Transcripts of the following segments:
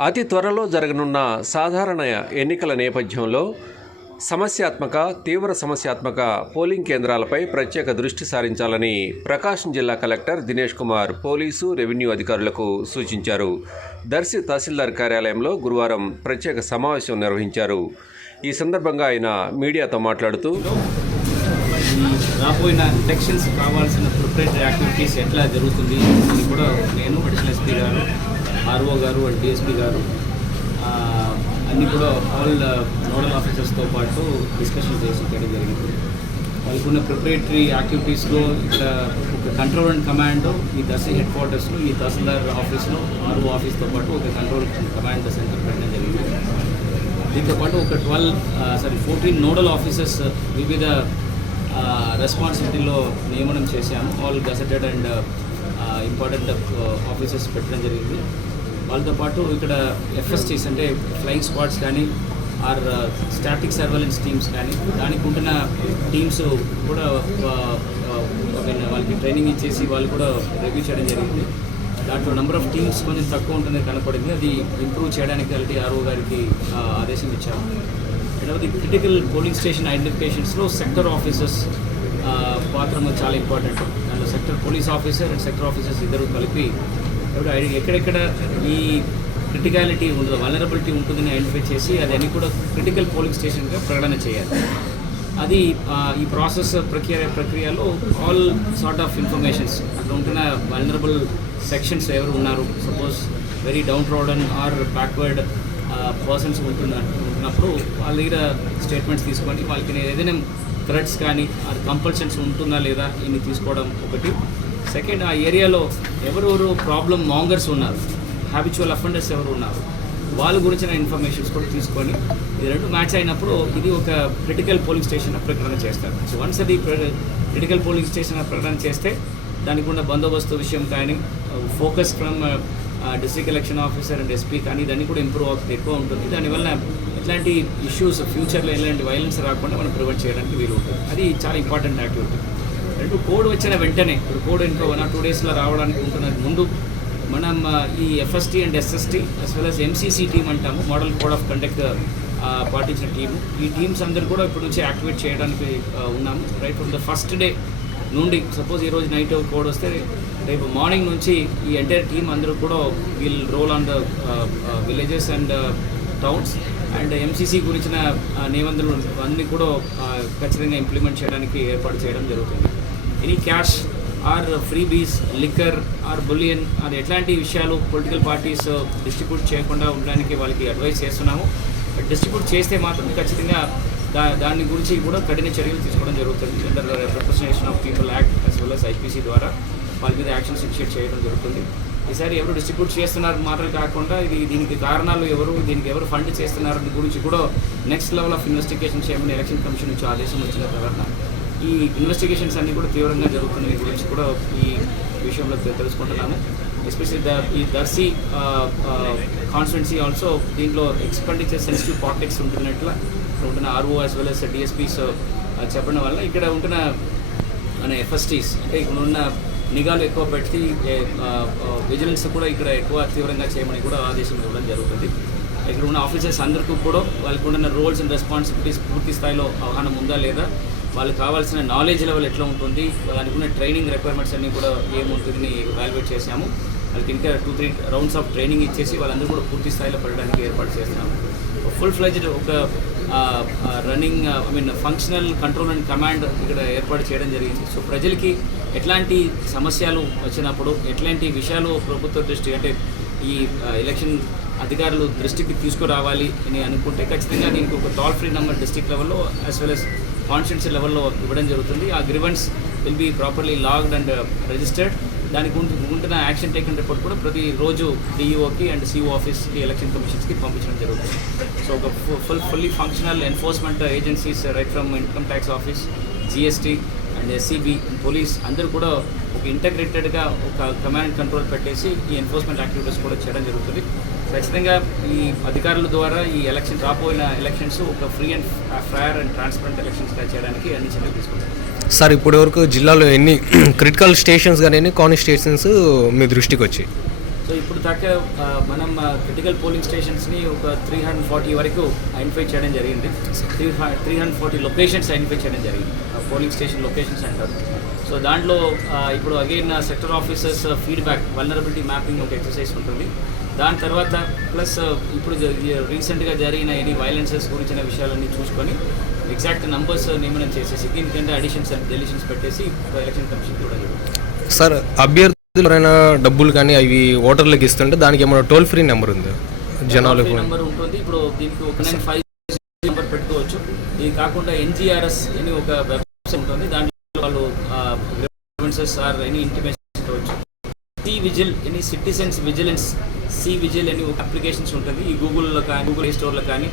అతి త్వరలో జరగనున్న సాధారణ ఎన్నికల నేపథ్యంలో సమస్యాత్మక తీవ్ర సమస్యాత్మక పోలింగ్ కేంద్రాలపై ప్రత్యేక దృష్టి సారించాలని ప్రకాశం జిల్లా collector Dinesh Kumar police revenue అధికారులకు సూచించారు. దర్శి తహసీల్దార్ కార్యాలయంలో గురువారం ప్రత్యేక సమావేశం నిర్వహించారు. ఈ సందర్భంగా ఆయన మీడియాతో మాట్లాడుతూ రాబోయిన ఎలక్షన్స్ కావాల్సిన ప్రిపరేటరీ యాక్టివిటీస్ ఎట్లా జరుగుతుంది కూడా నేను అడిషనల్ ఎస్పీ గారు ఆర్ఓ గారు అండ్ డిఎస్పీ గారు అన్నీ కూడా ఆల్ నోడల్ ఆఫీసర్స్తో పాటు డిస్కషన్ చేసి చేయడం జరిగింది. వాళ్ళకున్న ప్రిపరేటరీ యాక్టివిటీస్లో ఇక్కడ ఒక కంట్రోల్ అండ్ కమాండ్ ఈ దర్శి హెడ్ క్వార్టర్స్లో ఈ తహసీల్దార్ ఆఫీస్లో ఆర్ఓ ఆఫీస్తో పాటు ఒక కంట్రోల్ కమాండ్ సెంటర్ పెట్టడం జరిగింది. దీంతో పాటు ఒక twelve sorry fourteen nodal officers వివిధ రెస్పాన్సిబిలిటీలో నియమనం చేశాము. All gazetted and important officers పెట్టడం జరిగింది. వాళ్ళతో పాటు ఇక్కడ ఎఫ్ఎస్టీస్ అంటే ఫ్లయింగ్ స్క్వాడ్స్ కానీ ఆర్ స్టాటిక్ సర్వేలెన్స్ టీమ్స్ కానీ దానికి ఉంటున్న టీమ్స్ కూడా uh, uh, వాళ్ళకి ట్రైనింగ్ ఇచ్చేసి వాళ్ళు కూడా రివ్యూ చేయడం జరిగింది. దాంట్లో నెంబర్ ఆఫ్ టీమ్స్ కొంచెం తక్కువ ఉంటుంది కనపడింది అది ఇంప్రూవ్ చేయడానికి ఎల్టీ ఆర్ఓ గారికి uh, ఆదేశం ఇచ్చాము రెండవది క్రిటికల్ పోలింగ్ స్టేషన్ ఐడెంటిఫికేషన్స్లో సెక్టర్ ఆఫీసర్స్ పాత్ర చాలా ఇంపార్టెంట్ దాంట్లో sector police officer and sector officers ఇద్దరు కలిపి ఎక్కడెక్కడ ఈ క్రిటికాలిటీ ఉండదు వలనరబిలిటీ ఉంటుందని ఐడెంటిఫై చేసి అది అన్ని కూడా క్రిటికల్ పోలింగ్ స్టేషన్గా ప్రకటన చేయాలి. అది ఈ ప్రాసెస్ ప్రక్రియ ప్రక్రియలో ఆల్ సార్ట్ ఆఫ్ ఇన్ఫర్మేషన్స్ అక్కడ ఉంటున్న వలనరబుల్ సెక్షన్స్ ఎవరు ఉన్నారు suppose very downtrodden or backward persons ఉంటున్న ఉంటున్నప్పుడు వాళ్ళ దగ్గర స్టేట్మెంట్స్ తీసుకోండి. వాళ్ళకి నేను ఏదైనా థ్రెడ్స్ కానీ అది కంపల్షన్స్ ఉంటుందా లేదా ఇన్ని తీసుకోవడం ఒకటి. సెకండ్ ఆ ఏరియాలో ఎవరెవరు ప్రాబ్లం మాంగర్స్ ఉన్నారు? హ్యాబిచువల్ అఫెండర్స్ ఎవరు ఉన్నారు? వాళ్ళ గురించిన ఇన్ఫర్మేషన్స్ కూడా తీసుకొని ఇది రెండు మ్యాచ్ అయినప్పుడు ఇది ఒక క్రిటికల్ పోలింగ్ స్టేషన్ ప్రకటన చేస్తారు. సో వన్స్ అది క్రిటికల్ పోలింగ్ స్టేషన్ ప్రకటన చేస్తే దానికి ఉన్న బందోబస్తు విషయం కానీ focus from district election officer and SP కానీ ఇదన్నీ కూడా ఇంప్రూవ్ అవుతుంది ఎక్కువ ఉంటుంది. దానివల్ల ఎట్లాంటి ఇష్యూస్ ఫ్యూచర్లో ఎలాంటి వైలెన్స్ రాకుండా మనం ప్రివెంట్ చేయడానికి వీలు ఉంటుంది. అది చాలా ఇంపార్టెంట్ యాక్టివిటీ రెండు కోడ్ వచ్చిన వెంటనే ఇప్పుడు కోడ్ ఇంకో వన్ ఆర్ టూ డేస్లో రావడానికి ఉంటున్నది. ముందు మనం ఈ FST and SST as well as MCC team అంటాము. మోడల్ కోడ్ ఆఫ్ కండక్ట్ పాటించిన టీము ఈ టీమ్స్ అందరూ కూడా ఇప్పటి నుంచి యాక్టివేట్ చేయడానికి ఉన్నాము. Right from the first day నుండి సపోజ్ ఈరోజు నైట్ కోడ్ వస్తే రేపు మార్నింగ్ నుంచి ఈ ఎంటైర్ టీమ్ అందరూ కూడా will roll on the villages and towns and MCC గురించిన ఆ, నిబంధనలు అన్నీ కూడా ఖచ్చితంగా ఇంప్లిమెంట్ చేయడానికి ఏర్పాటు చేయడం జరుగుతుంది. Any cash or freebies liquor or bullion or ఎట్లాంటి విషయాలు పొలిటికల్ పార్టీస్ డిస్ట్రిబ్యూట్ చేయకుండా ఉండడానికి వాళ్ళకి అడ్వైస్ చేస్తున్నాము. డిస్ట్రిబ్యూట్ చేస్తే మాత్రం ఖచ్చితంగా దా దాని గురించి కూడా కఠిన చర్యలు తీసుకోవడం జరుగుతుంది. Gender representation of people act as well as IPC ద్వారా వాళ్ళ మీద యాక్షన్స్ ఇనిషియేట్ చేయడం జరుగుతుంది. ఈసారి ఎవరు డిస్ట్రిబ్యూట్ చేస్తున్నారు మాత్రం కాకుండా ఇది దీనికి కారణాలు ఎవరు దీనికి ఎవరు ఫండ్ చేస్తున్నారు గురించి కూడా నెక్స్ట్ లెవెల్ ఆఫ్ ఇన్వెస్టిగేషన్ చేయమని ఎలక్షన్ కమిషన్ నుంచి ఆదేశం వచ్చిన తర్వాత ఈ ఇన్వెస్టిగేషన్స్ అన్ని కూడా తీవ్రంగా జరుగుతున్నాయి. గురించి కూడా ఈ విషయంలో తెలుసుకుంటున్నాము. ఎస్పెషల్లీ ద ఈ దర్సీ కాన్స్టిట్యున్సీ ఆల్సో దీంట్లో ఎక్స్పెండిచర్ సెన్సిటివ్ పాకెట్స్ ఉంటున్నట్ల ఇక్కడ ఉంటున్న RO as well as DSPs చెప్పడం వల్ల ఇక్కడ ఉంటున్న మన ఎఫ్ఎస్టీస్ అంటే ఇక్కడ ఉన్న నిఘాలు ఎక్కువ పెట్టి విజిలెన్స్ కూడా ఇక్కడ ఎక్కువ తీవ్రంగా చేయమని కూడా ఆదేశం ఇవ్వడం జరుగుతుంది. ఇక్కడ ఉన్న ఆఫీసర్స్ అందరికీ కూడా వాళ్ళకు ఉన్న రోల్స్ అండ్ రెస్పాన్సిబిలిటీస్ పూర్తి స్థాయిలో అవగాహన ఉందా లేదా? వాళ్ళకి కావాల్సిన నాలెడ్జ్ లెవెల్ ఎట్లా ఉంటుంది వాళ్ళకి ఉన్న ట్రైనింగ్ రిక్వైర్మెంట్స్ అన్నీ కూడా ఏముంటుంది వాల్యుయేట్ చేసాము వాళ్ళకి ఇంకా two three rounds of training ఇచ్చేసి వాళ్ళందరూ కూడా పూర్తి స్థాయిలో పడడానికి ఏర్పాటు చేస్తున్నాము. ఫుల్ ఫ్లెజ్డ్ ఒక running I mean functional control and command ఇక్కడ ఏర్పాటు చేయడం జరిగింది. సో ప్రజలకి ఎట్లాంటి సమస్యలు వచ్చినప్పుడు ఎట్లాంటి విషయాలు ప్రభుత్వ దృష్టి అంటే ఈ ఎలక్షన్ అధికారులు దృష్టికి తీసుకురావాలి అని అనుకుంటే ఖచ్చితంగా దీనికి ఒక టోల్ ఫ్రీ నెంబర్ డిస్టిక్ లెవెల్లో యాజ్ వెల్ అస్ కాన్స్టిట్యున్సీ లెవెల్లో ఇవ్వడం జరుగుతుంది. ఆ grievance will be properly logged and registered. దానికి ఉంటు- ఉంటున్న యాక్షన్ టేకన్ రిపోర్ట్ కూడా ప్రతి రోజు డిఈఓకి అండ్ సిఓ ఆఫీస్కి ఎలక్షన్ కమిషన్స్కి పంపించడం జరుగుతుంది. సో ఒక full fully functional enforcement agencies right from income tax office GST and SCB police అందరూ కూడా ఒక ఇంటగ్రేటెడ్గా ఒక కమాండ్ కంట్రోల్ పెట్టేసి ఈ ఎన్ఫోర్స్మెంట్ యాక్టివిటీస్ కూడా చేయడం జరుగుతుంది. ఖచ్చితంగా ఈ అధికారుల ద్వారా ఈ ఎలక్షన్ రాబోయిన ఎలక్షన్స్ ఒక free and fair and transparent ఎలక్షన్స్గా చేయడానికి అన్ని చర్యలు తీసుకుంటాం. సార్ ఇప్పటివరకు జిల్లాలో ఎన్ని క్రిటికల్ స్టేషన్స్ కానీ ఎన్ని కాని స్టేషన్స్ మీ దృష్టికి వచ్చాయి? సో ఇప్పుడు దాకా మనం క్రిటికల్ పోలింగ్ స్టేషన్స్ని ఒక త్రీ హండ్రెడ్ ఫార్టీ వరకు ఐడెంటిఫై చేయడం జరిగింది. Three three hundred forty locations identify చేయడం జరిగింది. పోలింగ్ స్టేషన్ లొకేషన్స్ అంటారు. సో దాంట్లో ఇప్పుడు again sector officers feedback vulnerability mapping ఒక ఎక్సర్సైజ్ ఉంటుంది. దాని తర్వాత ప్లస్ ఇప్పుడు రీసెంట్గా జరిగిన ఎనీ వైలెన్సెస్ గురించిన విషయాలన్నీ చూసుకొని ఎగ్జాక్ట్ నంబర్స్ నియమనం చేసేసి దీనికంటే అడిషన్స్ అండ్ డెలిషన్స్ పెట్టేసి ఎలక్షన్ కమిషన్ కూడా జరుగుతుంది. సార్ అభ్యర్థి ఎవరైనా డబ్బులు కానీ అవి ఓటర్లకు ఇస్తుంటే దానికి ఏమైనా టోల్ ఫ్రీ నెంబర్ ఉంది? జనాలు నెంబర్ ఉంటుంది. ఇప్పుడు దీనికి ఒక నైన్ ఫైవ్ నెంబర్ పెట్టుకోవచ్చు. ఇది కాకుండా ఎన్జిఆర్ఎస్ అని ఒక వెబ్సైట్ ఉంటుంది. దాంట్లో వాళ్ళు గ్రీవెన్సెస్ ఆర్ ఎనీ ఇంటిమేషన్ ఇవ్వచ్చు C vigil any citizens vigilance C vigil అని ఒక అప్లికేషన్స్ ఉంటుంది. ఈ గూగుల్లో కానీ గూగుల్ ప్లే స్టోర్లో కానీ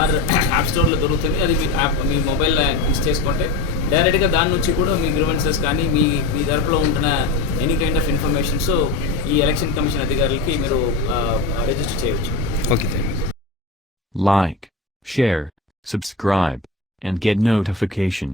ఆర్ యాప్ స్టోర్లో దొరుకుతుంది. అది మీ యాప్ మీ మొబైల్ ఇన్స్టాల్ చేసుకుంటే డైరెక్ట్గా దాని నుంచి కూడా మీ గ్రీవెన్సెస్ కానీ మీ మీ తరపులో ఉంటున్న ఎనీ కైండ్ ఆఫ్ ఇన్ఫర్మేషన్స్ ఈ ఎలక్షన్ కమిషన్ అధికారులకి మీరు రిజిస్టర్ చేయవచ్చు okay thank you Like, share, subscribe, and get notification.